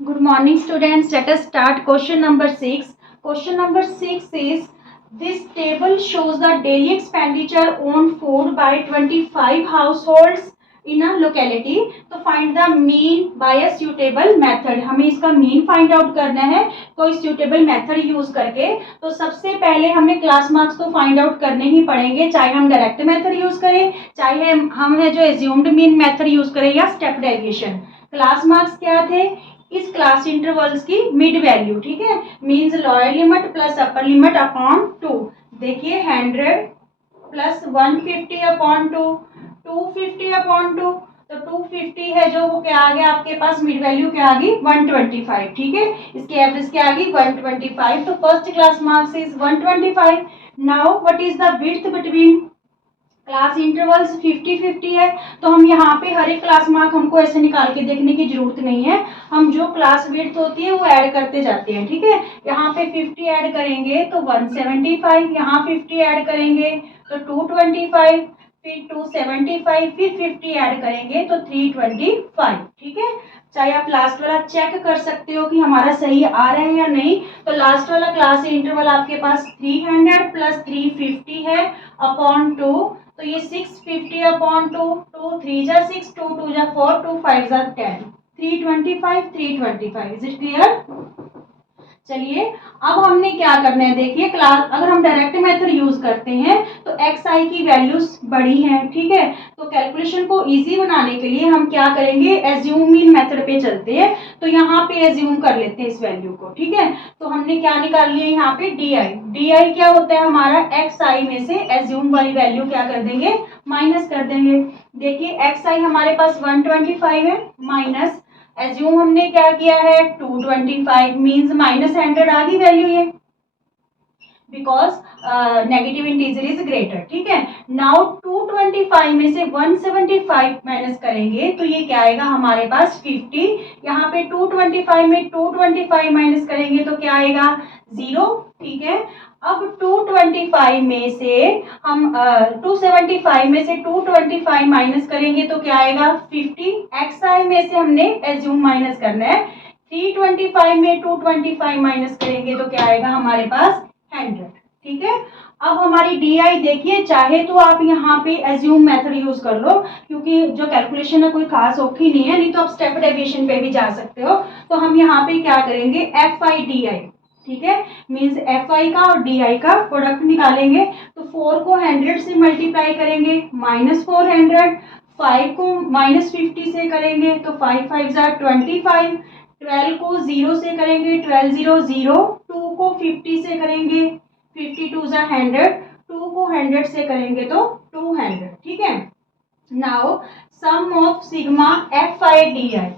Good morning, students. Let us start question number 6. Question number 6 is, this table shows the daily expenditure on food by 25 households in a locality. तो find the mean by a suitable method. हमें इसका mean find out करना है कोई suitable method use करके. तो सबसे पहले हमें class marks तो find out करने ही पड़ेंगे, चाहे हम direct method use करें, चाहे हम है जो assumed mean method use करें या step derivation. क्लास मार्क्स क्या थे? इस क्लास इंटरवल्स की मिड वैल्यू, ठीक है, means lower limit plus upper limit upon 2. देखिए 100 प्लस 150 अपॉन 2, 250 अपॉन 2. तो 250 है जो वो क्या आ गया आपके पास, मिड वैल्यू क्या आ गई 125, ठीक है, इसकी एवरेज क्या आ गई 125. तो first class marks is 125. Now what is the width between class intervals 50-50 है. तो हम यहाँ पे हर एक क्लास मार्क हमको ऐसे निकाल के देखने की जरूरत नहीं है, हम जो क्लास विड्थ होती है वो ऐड करते जाते हैं, ठीक है. यहाँ पे 50 ऐड करेंगे तो 175, यहाँ 50 ऐड करेंगे तो 225, फिर 275, फिर 50 ऐड करेंगे तो 325, ठीक है. चाहे आप लास्ट वाला चेक कर सकते हो कि हमारा सही आ रहा है या नहीं. तो लास्ट वाला क्लास इंटरवल आपके पास 300 प्लस 350 है अपॉन 2. तो ये 650 अपॉन 2, 2 3 जा 6, 2 2 जा 4, 2 5 जा 10, 325, 325. Is it clear? चलिए अब हमने क्या करना है, देखिए क्लास अगर हम डायरेक्ट मेथड यूज करते हैं तो एक्स आई की वैल्यूज बड़ी हैं, ठीक है. तो कैलकुलेशन को इजी बनाने के लिए हम क्या करेंगे, एज्यूम मीन मेथड पे चलते हैं. तो यहाँ पे एज्यूम कर लेते हैं इस वैल्यू को, ठीक है. तो हमने क्या निकाल लिया यहाँ पे डी आई. डी आई क्या होता है हमारा, एक्स आई में से एज्यूम वाली वैल्यू क्या कर देंगे, माइनस कर देंगे. देखिए एक्स आई हमारे पास 125 है, माइनस एज्यूम हमने क्या किया है 225, मींस माइनस 100 आ गई वैल्यू ये, because negative integer is greater, ठीक है. नाउ 225 में से 175 माइनस करेंगे तो ये क्या आएगा हमारे पास 50. यहाँ पे 225 में 225 माइनस करेंगे तो क्या आएगा 0, ठीक है. अब 225 में से हम 275 में से 225 माइनस करेंगे तो क्या आएगा 50. एक्स आई में से हमने एज्यूम माइनस करना है. 325 में 225 माइनस करेंगे तो क्या आएगा हमारे पास 100, ठीक है. अब हमारी डी आई देखिए, चाहे तो आप यहाँ पे एज्यूम मेथड यूज कर लो क्योंकि जो कैलकुलेशन है कोई खास औखी नहीं है, नहीं तो आप स्टेप डेविएशन पे भी जा सकते हो. तो हम यहाँ पे क्या करेंगे एफ आई डी आई, ठीक है, मींस एफ आई का और डी आई का प्रोडक्ट निकालेंगे. तो 4 को 100 से मल्टीप्लाई करेंगे -400, 5 को -50 से करेंगे तो 5 5 जा 25, 12 को 0 से करेंगे 12 0 0, 2 को 50 से करेंगे 52 जा 100, 2 को 100 से करेंगे तो 200, ठीक है. Now sum of sigma F i d i,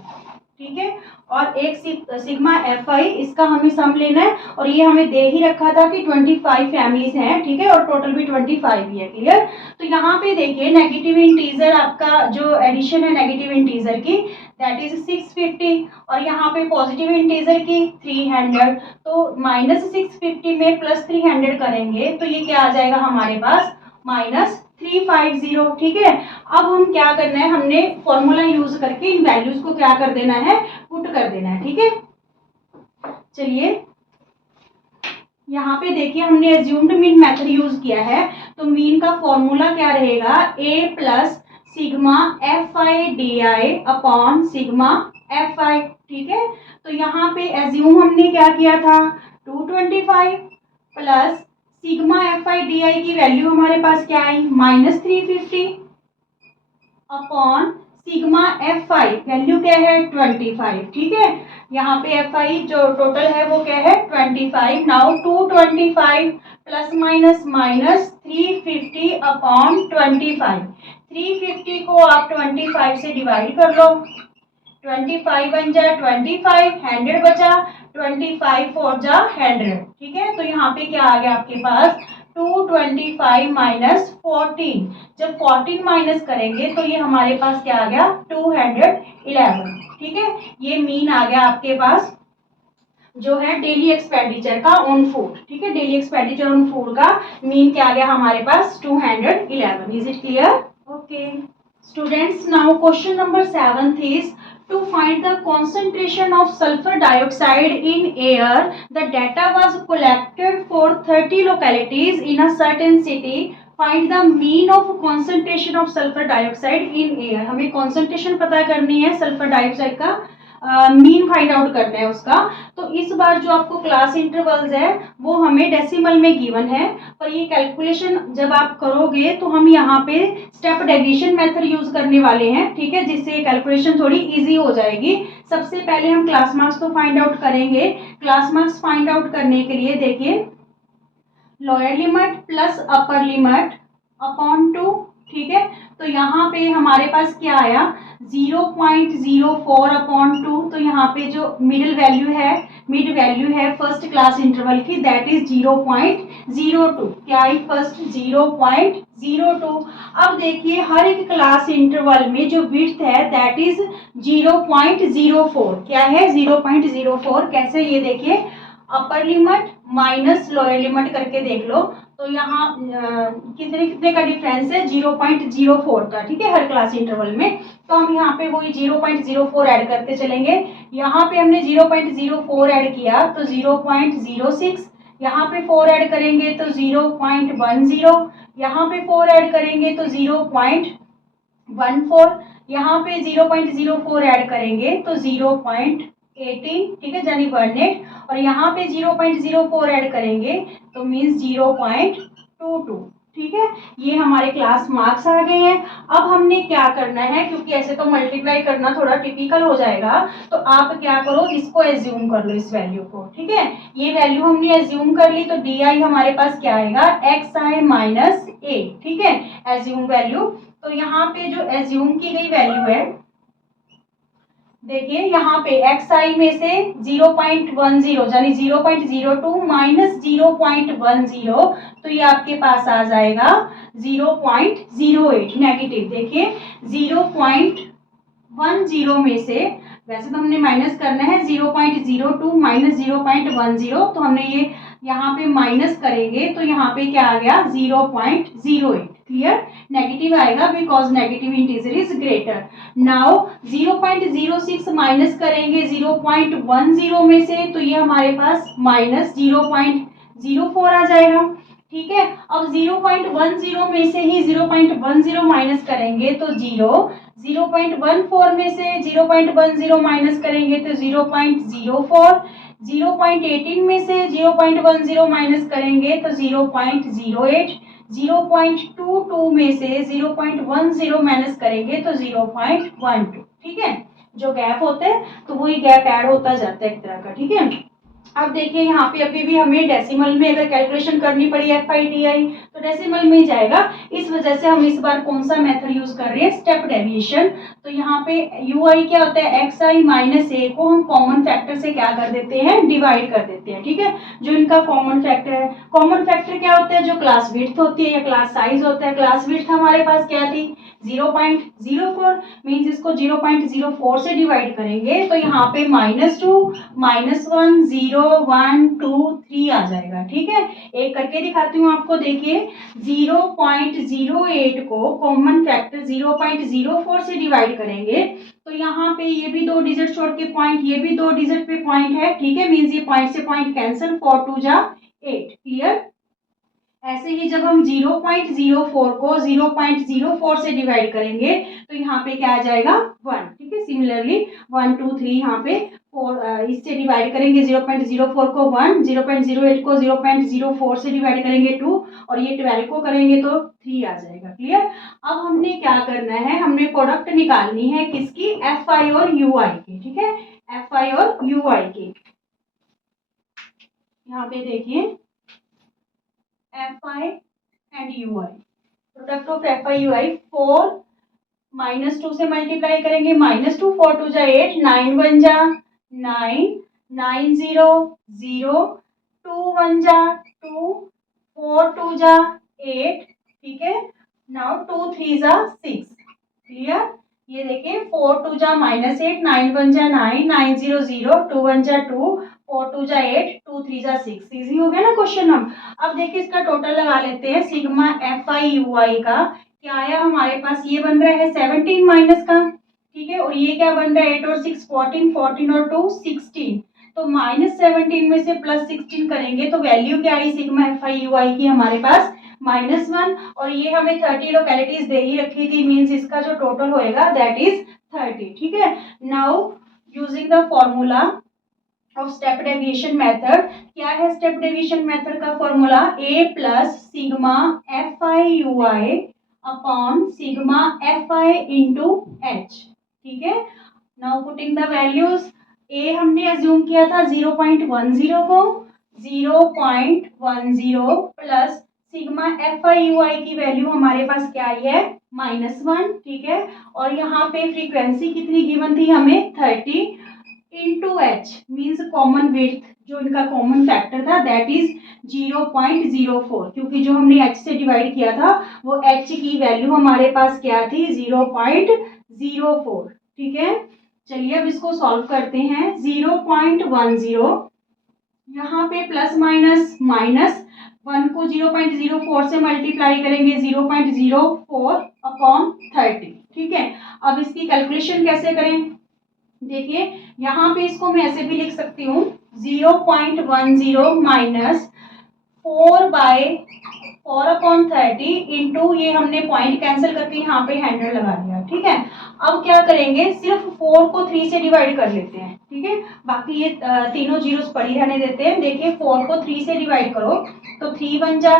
ठीक है, और एक सिग्मा एफ आई, इसका हमें सम लेना है. और ये हमें दे ही रखा था कि 25 फैमिलीज हैं, ठीक है, और टोटल भी 25 ही है, क्लियर. तो यहाँ पे देखिए नेगेटिव इंटीजर आपका जो एडिशन है नेगेटिव इंटीजर की दैट इज 650 और यहाँ पे पॉजिटिव इंटीजर की 300. तो -650 में +300 करेंगे तो ये क्या आ जाएगा हमारे पास -350, ठीक है. अब हम क्या करना है, हमने फॉर्मूला यूज करके इन वैल्यूज को क्या कर देना है, पुट कर देना है, ठीक है. चलिए यहाँ पे देखिए हमने एज्यूम्ड मीन मेथड यूज किया है. तो मीन का फॉर्मूला क्या रहेगा, a plus sigma F i d I upon sigma F I, ठीक है. तो यहाँ पे एज्यूम हमने क्या किया था 225 plus sigma F i d आई की वैल्यू हमारे पास क्या आई -350 upon sigma F I value क्या है 25, ठीक है. यहाँ पे एफ आई जो टोटल है वो क्या है 25. Now 225 plus minus -350 upon 25. 350 को आप 25 से डिवाइड कर लो, 25 बन जा 25, 100 बचा, 25 4 जा 100, ठीक है. तो यहाँ पे क्या आ गया आपके पास 225 माइनस 14. जब 14 माइनस करेंगे तो ये हमारे पास क्या आ गया 211, ठीक है. ये मीन आ गया आपके पास जो है डेली एक्सपेंडिचर का ऑन फूड, ठीक है. डेली एक्सपेंडिचर ऑन फूड का मीन क्या आ गया हमारे पास 211. Is it clear? Okay students, now question number 7 is to find the concentration of sulfur dioxide in air. The data was collected for 30 localities in a certain city. Find the mean of concentration of sulfur dioxide in air. हमें concentration पता करनी है sulphur dioxide का, mean find out करना है उसका। तो इस बार जो आपको क्लास इंटरवल्स है वो हमें डेसिमल में गिवन है, पर ये कैलकुलेशन जब आप करोगे तो हम यहाँ पे स्टेप डेविएशन मेथड यूज करने वाले हैं, ठीक है, जिससे कैलकुलेशन थोड़ी इजी हो जाएगी। सबसे पहले हम क्लास मार्क्स तो फाइंड आउट करेंगे। क्लास मार्क्स फाइंड आउट करने के लिए देखिए, lower limit plus upper limit upon 2, ठीक है। तो यहाँ पे हमारे पास क्या आया 0.04 अपॉन 2। तो यहाँ पे जो मिड वैल्यू है फर्स्ट क्लास इंटरवल की, दैट इज 0.02। क्या है फर्स्ट 0.02। अब देखिए हर एक क्लास इंटरवल में जो विड्थ है दैट इज 0.04। क्या है 0.04। कैसे, ये देखिए upper limit minus lower limit करके देख लो। तो यहाँ कितने का डिफरेंस है 0.04 का, ठीक है, हर क्लास इंटरवल में। तो हम यहाँ पे वही 0.04 ऐड करते चलेंगे। यहाँ पे हमने 0.04 ऐड किया तो 0.06, यहाँ पे 4 ऐड करेंगे तो 0.10, यहाँ पे 4 ऐड करेंगे तो 0.14, यहाँ पे 0.04 ऐड करेंगे तो 0.18, ठीक है, यानी 18, और यहाँ पे 0.04 ऐड करेंगे तो मीन्स 0.22, ठीक है। ये हमारे क्लास मार्क्स आ गए हैं। अब हमने क्या करना है, क्योंकि ऐसे तो मल्टीप्लाई करना थोड़ा टिपिकल हो जाएगा, तो आप क्या करो इसको एज्यूम कर लो, इस वैल्यू को, ठीक है। ये वैल्यू हमने एज्यूम कर ली तो डी आई हमारे पास क्या आएगा xi माइनस ए, ठीक है, एज्यूम वैल्यू। तो यहाँ पे जो एज्यूम की गई वैल्यू है, देखिए यहाँ पे xi में से 0.10 यानी 0.02 माइनस 0.10, तो ये आपके पास आ जाएगा 0.08 नेगेटिव। देखिए 0.10 में से, वैसे तो हमने माइनस करना है 0.02 माइनस 0.10, तो हमने ये यहाँ पे माइनस करेंगे तो यहाँ पे क्या आ गया 0.08। क्लियर, नेगेटिव आएगा because negative integer is greater. Now 0.06 minus करेंगे 0.10 में से, तो ये हमारे पास माइनस 0.04 आ जाएगा, ठीक है। अब 0.10 में से ही 0.10 माइनस करेंगे तो 0.14 में से 0.10 माइनस करेंगे तो 0.04, 0.18 में से 0.10 माइनस करेंगे तो 0.08, 0.22 में से 0.10 माइनस करेंगे तो 0.12, ठीक है। जो गैप होता है तो वही गैप ऐड होता जाता है एक तरह का, ठीक है। अब देखिए यहाँ पे अभी भी हमें डेसिमल में अगर कैलकुलेशन करनी पड़ी FI/DI तो डेसिमल में ही जाएगा। इस वजह से हम इस बार कौन सा मेथड यूज कर रहे हैं, स्टेप डेविएशन। तो यहाँ पे UI क्या होता है xi माइनस ए को हम कॉमन फैक्टर से क्या कर देते हैं, डिवाइड कर देते हैं, ठीक है। जो इनका कॉमन फैक्टर है, कॉमन फैक्टर क्या होता है, जो क्लास विड्थ होती है या क्लास साइज होता है। क्लास विड्थ हमारे पास क्या थी 0.04, मीन्स इसको 0.04 से डिवाइड करेंगे तो यहाँ पे -2, -1, 0, 1, 2, 3 आ जाएगा, ठीक है। एक करके दिखाती हूँ आपको, देखिए 0.08 को कॉमन फैक्टर 0.04 से डिवाइड करेंगे तो यहाँ पे ये भी 2 डिजिट छोड़ के पॉइंट, ये भी 2 डिजिट पे पॉइंट है, ठीक है, मीन्स ये पॉइंट से पॉइंट कैंसिल, 4 2 जा 8, क्लियर। ऐसे ही जब हम 0.04 को 0.04 से डिवाइड करेंगे तो यहाँ पे क्या आ जाएगा 1, ठीक है। सिमिलरली 1 2 3 यहाँ पे 4 इससे डिवाइड करेंगे 0.04 को 1, 0.08 को 0.04 से डिवाइड करेंगे 2, और ये 12 को करेंगे तो 3 आ जाएगा, क्लियर। अब हमने क्या करना है, हमने प्रोडक्ट निकालनी है किसकी, FI और UI की, ठीक है, FI और UI की। यहाँ पे देखिए FI and UI, product of FI UI 4 -2 से मल्टीप्लाई करेंगे, -2 4 2 जा 8, 9 1 जा 9, 9 0 0, 2 1 जा 2, 4 2 जा 8, ठीक है। नाउ 2 3 जा 6, क्लियर। ये देखिए 4 2 जा -8, 9 1 जा 9, 9 0 0, 2 1 जा 2, 4 2 जा 8, 2 3 जा 6। इजी हो गया ना क्वेश्चन। हम अब देखिए इसका टोटल लगा लेते हैं, सिग्मा FI UI का क्या आया हमारे पास, ये बन रहा है 17 माइनस का, ठीक है, और ये क्या बन रहा है 8 और 6 14, 14 और 2 16, तो -17 में से +16 करेंगे तो वैल्यू क्या आई sigma F I U I की हमारे पास -1, और ये हमें 30 लोकेलिटीज दे ही रखी थी, मीन्स इसका जो टोटल होएगा दैट इज 30। ठीक है, now using the formula of step deviation method, क्या है स्टेप डेविएशन मेथड का formula a plus sigma F I U I upon sigma F I into H. ठीक है, now putting the values, a हमने assume किया था 0.10 को, 0.10 plus sigma F I U I की वैल्यू हमारे पास क्या आई है -1। ठीक है, और यहाँ पे फ्रीक्वेंसी कितनी गिवन थी हमें 30 into H means common width, जो इनका कॉमन फैक्टर था दैट इज 0.04, क्योंकि जो हमने एच से डिवाइड किया था वो एच की वैल्यू हमारे पास क्या थी 0.04। ठीक है, चलिए अब इसको सॉल्व करते हैं। 0.10 यहाँ पे प्लस माइनस माइनस 1 को 0.04 से मल्टीप्लाई करेंगे 0.04 अपॉन 30। ठीक है, अब इसकी कैलकुलेशन कैसे करें, देखिए यहाँ पे इसको मैं ऐसे भी लिख सकती हूँ 0.10 माइनस 4/4/30 इंटू, ये हमने पॉइंट कैंसिल करके यहाँ पे 100 लगा दिया। ठीक है, अब क्या करेंगे सिर्फ 4 को 3 से डिवाइड कर लेते हैं। ठीक है, बाकी ये तीनों जीरोस पड़ी रहने देते हैं। देखिए 4 को 3 से डिवाइड करो तो 3 बन जा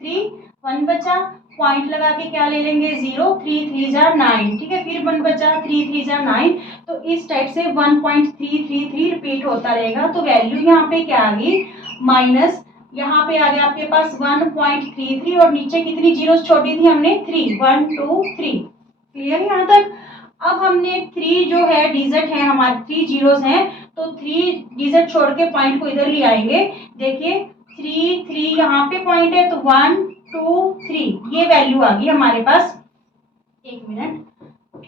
3, 1 बचा, पॉइंट लगा के क्या ले लेंगे 0, 3 3 जा 9। ठीक है, फिर 1 बचा, 3 3 जा 9, तो इस टाइप से 1.333 रिपीट होता रहेगा। तो वैल्यू यहाँ पे क्या आ गई माइनस, यहाँ पे आ गया आपके पास 1.33, और नीचे कितनी जीरोस छोड़ी थी हमने 3, 1 2 3। क्लियर यहाँ तक। अब हमने 3 जो है डिजिट है हमारे 3 जीरोस हैं, तो 3 डिजिट छोड़ के पॉइंट को इधर ले आएंगे। देखिए 3 3 यहाँ पे पॉइंट है तो 1 2 3 ये वैल्यू आ गई हमारे पास। एक मिनट,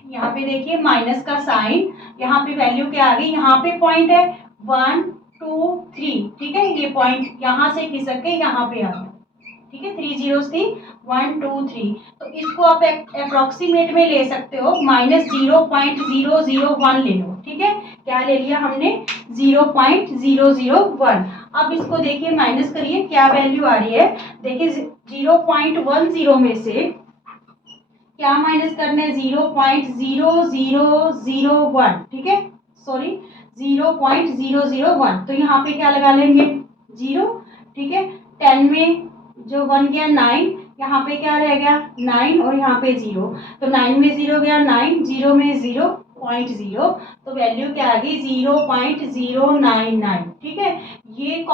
यहाँ पे देखिए माइनस का साइन, यहाँ पे वैल्यू क्या आ गई, यहाँ पे पॉइंट है 1 2 3। ठीक है, ये पॉइंट यहाँ से खिसक के यहाँ पे आ गया। ठीक है, 3 जीरोस थी 1 2 3, तो इसको आप अप्रोक्सीमेट में ले सकते हो -0.001 ले लो। ठीक है, क्या ले लिया हमने 0.001। अब इसको देखिए माइनस करिए क्या वैल्यू आ रही है, देखिए 0.10 में से क्या माइनस करना है 0.0001। ठीक है, सॉरी 0.001, तो यहाँ पे क्या लगा लेंगे 0। ठीक है, 10 में जो 1 गया 9, यहाँ पे क्या रह गया 9 और यहाँ पे 0, तो 9 में 0 गया 9, 0 में 0.0, तो वैल्यू क्या आ गई 0.099। ठीक है, ये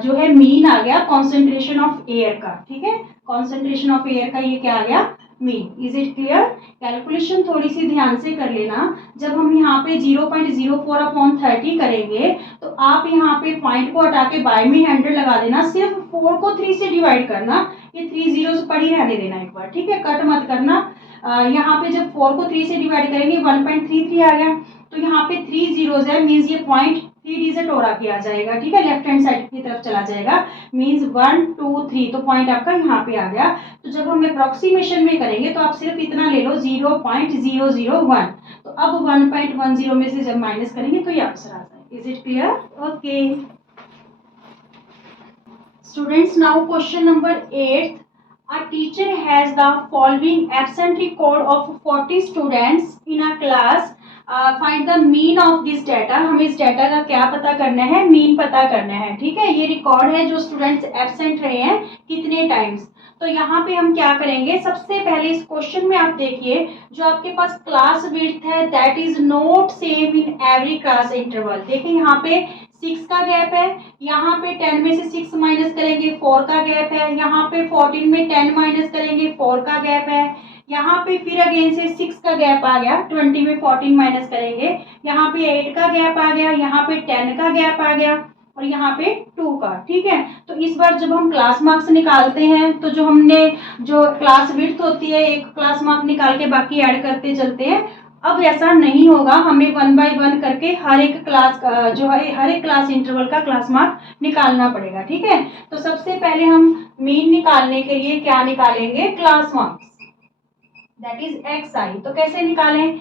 जो है मीन आ गया कॉन्सेंट्रेशन ऑफ एयर का। ठीक है, कॉन्सेंट्रेशन ऑफ एयर का ये क्या आ गया mean. Is it clear. Calculation थोड़ी सी ध्यान से कर लेना, जब हम यहाँ पे 0.04/30 करेंगे तो आप यहाँ पे पॉइंट को हटा के बाय में 100 लगा देना, सिर्फ 4 को 3 से डिवाइड करना, ये 3 जीरोस पड़ी रहने देना एक बार। ठीक है, कट मत करना। यहाँ पे जब 4 को 3 से डिवाइड करेंगे 1.33 आ गया, तो यहाँ पे 3 जीरोस है, मीन्स ये पॉइंट 3 डिजिट और आके आ जाएगा। ठीक है, लेफ्ट हैंड साइड की तरफ चला जाएगा, मीन्स 1 2 3, तो पॉइंट आपका यहाँ पे आ गया। तो जब हम अप्रोक्सीमेशन में करेंगे तो आप सिर्फ इतना ले लो 0.001, तो अब 1.10 में से जब माइनस करेंगे तो ये आंसर आ जाए। Is it clear. Okay students, now question number 8, a teacher has the following absent record of 40 students in a class, find the mean of this data. हमें इस डाटा का क्या पता करना है, मीन पता करना है। ठीक है, ये रिकॉर्ड है जो स्टूडेंट्स एब्सेंट रहे हैं कितने टाइम्स। तो यहाँ पे हम क्या करेंगे, सबसे पहले इस क्वेश्चन में आप देखिए जो आपके पास क्लास विड्थ है that is not same in every class interval. देखिए यहाँ पे 6 का गैप है, यहाँ पे 10 में से 6 माइनस करेंगे 4 का गैप है, यहाँ पे 14 में 10 माइनस करेंगे 4 का गैप है, यहाँ पे फिर अगेन से 6 का गैप आ गया, 20 में 14 माइनस करेंगे, यहाँ पे 8 का गैप आ गया, यहाँ पे 10 का गैप आ गया, और यहाँ पे 2 का। ठीक है, तो इस बार जब हम क्लास मार्क्स निकालते हैं तो जो हमने जो क्लास विड्थ होती है एक क्लास मार्क निकाल के बाकी ऐड करते चलते हैं। अब ऐसा नहीं होगा, हमें 1 बाय 1 करके हर एक क्लास जो है हर एक क्लास इंटरवल का क्लास मार्क निकालना पड़ेगा। ठीक है, तो सबसे पहले हम मीन निकालने के लिए क्या निकालेंगे, class marks that is XI। तो कैसे निकालें,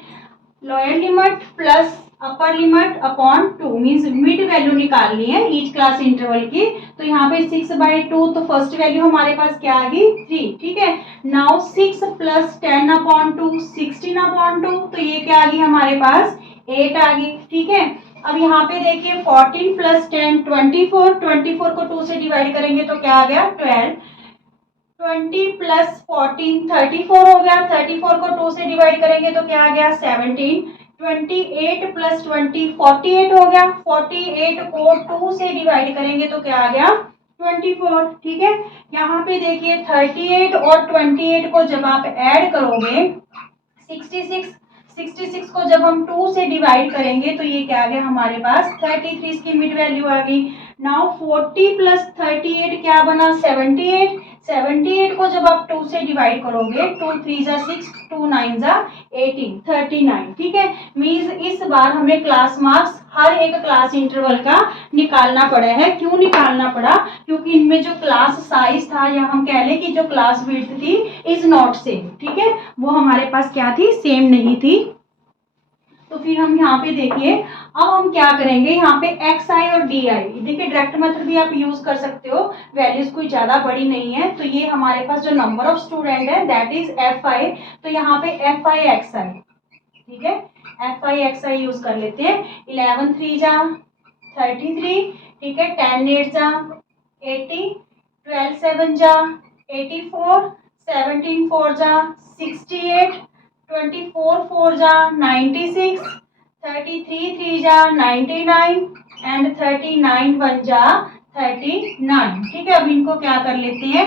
lower limit plus upper limit upon 2 means mid value निकालनी है ईच क्लास इंटरवल की। तो यहाँ पे 6/2 तो फर्स्ट वैल्यू हमारे पास क्या आ गई 3, ठीक है। नाउ 6 प्लस 10/2 16/2 तो ये क्या आ गई हमारे पास 8 आ गई, ठीक है। अब यहाँ पे देखिए 14 प्लस 10 24 को 2 से डिवाइड करेंगे तो क्या आ गया 12। 20 प्लस 14 34 हो गया, 34 को 2 से डिवाइड करेंगे तो क्या आ गया 17। 28 प्लस 20 48 हो गया, 48 को 2 से डिवाइड करेंगे तो क्या आ गया 24, ठीक है। यहाँ पे देखिए 38 और 28 को जब आप ऐड करोगे 66 को जब हम 2 से डिवाइड करेंगे तो ये क्या आ गया हमारे पास 33, इसकी मिड वैल्यू आ गई। नाउ 40 प्लस 38 क्या बना 78। 78 को जब आप 2 से डिवाइड करोगे 2 3 जा 6 2 9 जा 18 39, ठीक है। मीन्स इस बार हमें क्लास मार्क्स हर एक क्लास इंटरवल का निकालना पड़ा है। क्यों निकालना पड़ा, क्योंकि इनमें जो क्लास साइज था या हम कह लें कि जो क्लास विड्थ थी इज नॉट सेम, ठीक है, वो हमारे पास क्या थी सेम नहीं थी। तो फिर हम यहाँ पे देखिए अब हम क्या करेंगे, यहाँ पे एक्स आई और डी आई, देखिए डायरेक्ट मेथड भी आप यूज कर सकते हो, वैल्यूज कोई ज्यादा बड़ी नहीं है। तो ये हमारे पास जो नंबर ऑफ स्टूडेंट है दैट इज एफ आई, तो यहाँ पे एफ आई एक्स आई, ठीक है, F I X I use कर लेते हैं। 11 3 जा 33, ठीक है, 10 8 जा 80, 12 7 जा 84, 17 4 जा 68, 24 4 जा 96, 33 3 जा 99 एंड 39 1 जा 39, ठीक है। अब इनको क्या कर लेते हैं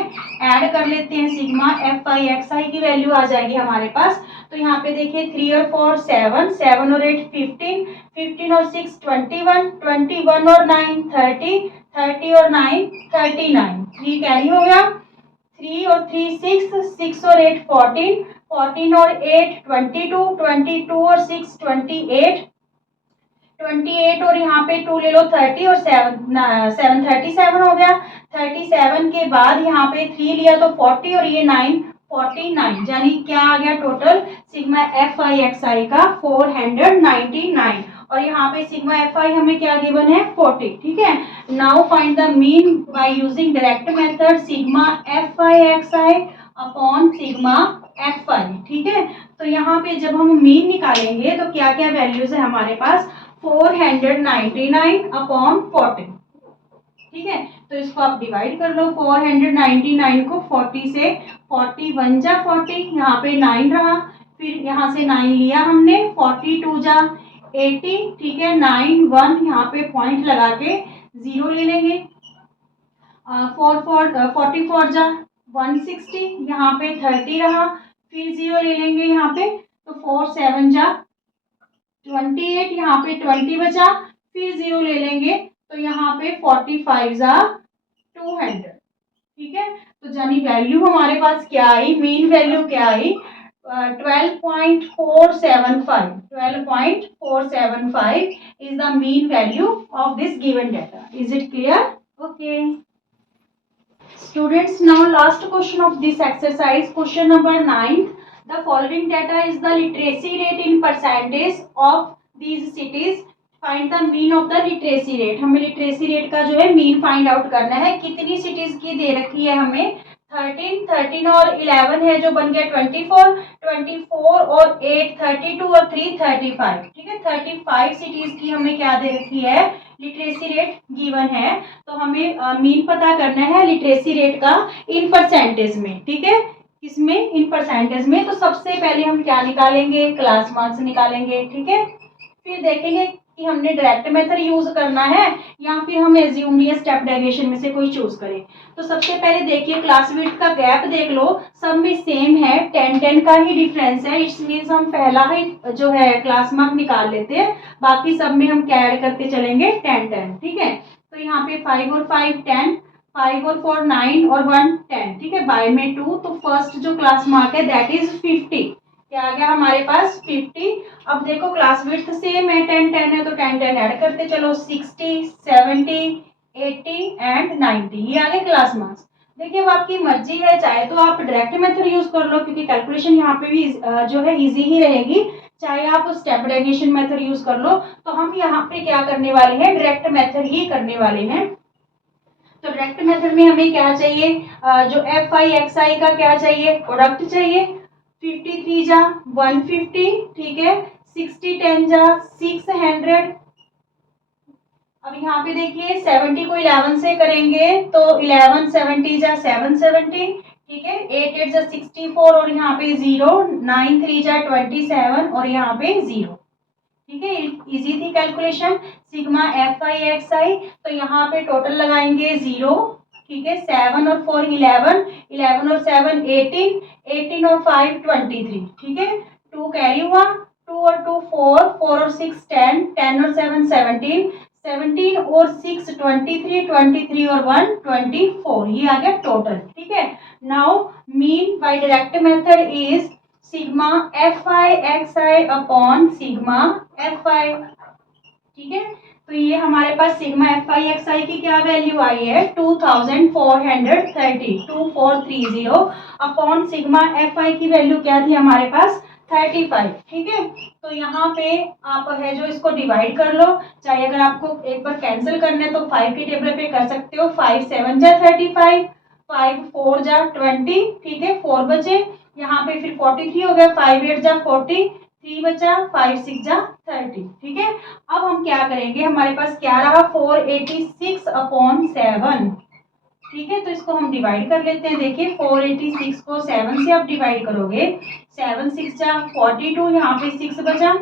ऐड कर लेते हैं, सिग्मा एफ आई एक्स आई की वैल्यू आ जाएगी हमारे पास। तो यहाँ पे देखिए 3 और 4 7, 7 और 8 15, 15 और 6 21, 21 और 9 30, 30 और 9 39, 3 कैरी हो गया, 3 और 3 6, 6 और 8 14, 14 और 8 22, 22 और 6 28, 28 और यहाँ पे 2 ले लो 30 और 7 7 37 हो गया। 37 के बाद यहाँ पे 3 लिया तो 40 और ये 9 49, यानी क्या आ गया total sigma F I X I का 499, और यहाँ पे सिग्मा एफ आई हमें क्या गिवन है 40, ठीक है। Now find the mean by using direct method, sigma F I X I upon sigma F I, ठीक है। तो यहाँ पे जब हम मीन निकालेंगे तो क्या क्या वैल्यूज है हमारे पास 499 अपॉन 40, ठीक है। तो इसको आप डिवाइड कर लो, 499 को 40 से, 41 जा 40, यहाँ पे 9 रहा, फिर यहाँ से 9 लिया हमने, 42 जा 80, ठीक है, 9 1 यहाँ पे पॉइंट लगा के 0 ले लेंगे, 44 जा 160, यहाँ पे 30 रहा, फिर 0 ले लेंगे यहाँ पे, तो 4 7 जा 28, यहाँ पे 20 बचा, फिर 0 ले लेंगे तो यहाँ पे 45 जा 200, ठीक है। तो यानी वैल्यू हमारे पास क्या आई, मीन वैल्यू क्या आई 12.475, 12.475 is the mean value of this given data. Is it clear? Okay. Students, now last question of this exercise, question number 9. The following data is the literacy rate in percentage of these cities. Find the mean of the literacy rate. हमें literacy rate का जो है mean find out करना है। कितनी cities की दे रखी है हमें 13 और 11 है जो बन गया 24 और 8 32 और 3 35, ठीक है। 35 सिटीज की हमें क्या दे रखी है लिटरेसी रेट गिवन है। तो हमें मीन पता करना है लिटरेसी रेट का इन परसेंटेज में, ठीक है, किसमें इन परसेंटेज में। तो सबसे पहले हम क्या निकालेंगे क्लास मार्क्स निकालेंगे, ठीक है। फिर देखेंगे कि हमने डायरेक्ट मेथड यूज करना है या फिर हम एज्यूम या स्टेप डेविएशन में से कोई चूज करें। तो सबसे पहले देखिए क्लास विड्थ का गैप देख लो, सब में सेम है, 10 का ही डिफरेंस है। इट्स मीन्स हम पहला ही जो है क्लास मार्क निकाल लेते हैं, बाकी सब में हम क्या ऐड करते चलेंगे 10, ठीक है। तो यहाँ पे 5 और 5 10, 5 और 4 9 और 1 10, ठीक है, बाय में 2, तो फर्स्ट जो क्लास मार्क है दैट इज 50, क्या आ गया हमारे पास 50। अब देखो क्लास विड्थ सेम है 10 है तो 10 ऐड करते चलो 60 70 80 एंड 90, ये आ गए क्लास मार्क्स। देखिए अब आपकी मर्जी है, चाहे तो आप डायरेक्ट मेथड यूज कर लो क्योंकि कैलकुलेशन यहाँ पे भी जो है इजी ही रहेगी, चाहे आप स्टेप डेविएशन मेथड यूज कर लो। तो हम यहाँ पे क्या करने वाले हैं, डायरेक्ट मेथड ही करने वाले हैं। तो डायरेक्ट मेथड में हमें क्या चाहिए, जो एफ आई एक्स आई का क्या चाहिए, प्रोडक्ट चाहिए। 53 जा 150, ठीक है, 60 10 जा 600। अब यहाँ पे देखिए 70 को 11 से करेंगे तो 11 70 जा 770, ठीक है, 8 8 जा 64 और यहाँ पे 0, 9 3 जा 27 और यहाँ पे 0, ठीक है। इजी थी calculation. Sigma F I X I, तो यहाँ पे टोटल लगाएंगे 0, ठीक है, 7 और 4 11, 11 और 7 18, 18 और 5 23, ठीक है, 2 कैरी हुआ, 2 और 2 4, 4 और 6 10, 10 और 7 17, 17 और 6 23, 23 और 1 24, ये आ गया टोटल, ठीक है। Now mean by direct method is sigma F I X I upon sigma F I, ठीक है। तो ये हमारे पास सिग्मा एफ आई एक्स आई की क्या वैल्यू आई है, 2430, 2430 अपॉन सिग्मा एफ आई की वैल्यू क्या थी हमारे पास 35, ठीक है। तो यहाँ पे आप है जो इसको डिवाइड कर लो, चाहे अगर आपको एक बार कैंसिल करना है तो 5 के टेबल पे कर सकते हो, 5 7 जा 35, 5 4 जा 20, ठीक है, 4 बचे, यहाँ पे फिर 43 हो गया, 5 8 जा 40, 3 बचा, 5 6 जा 30, ठीक है। अब हम क्या करेंगे, हमारे पास क्या रहा 486 अपॉन 7, ठीक है। तो इसको हम डिवाइड कर लेते हैं। देखिए 486 को 7 से आप डिवाइड करोगे, 7 6 जा 42, यहाँ पे 6 बचा,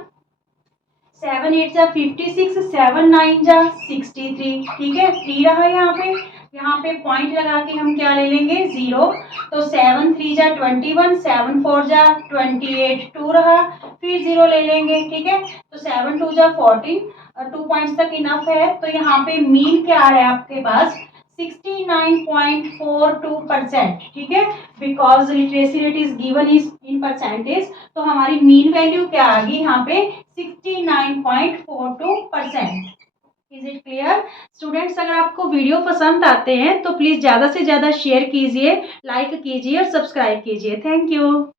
7 8 जा 56, 7 9 जा 63, ठीक है, 3 रहा यहाँ पे पॉइंट लगा के हम क्या ले लेंगे 0, तो 7 3 जा 21, 7 4 जा 28, 2 रहा, फिर 0 ले लेंगे, ठीक है। तो 7 2 जा 14, 2 पॉइंट्स तक इनफ है। तो यहाँ पे मीन क्या आ रहा है आपके पास 69.42%, ठीक है, because literacy rate is given is in percentage. तो हमारी मीन वैल्यू क्या आ गई यहाँ पे 69.42%। Is it clear students? अगर आपको वीडियो पसंद आते हैं तो प्लीज ज्यादा से ज्यादा शेयर कीजिए, लाइक कीजिए और सब्सक्राइब कीजिए। Thank you.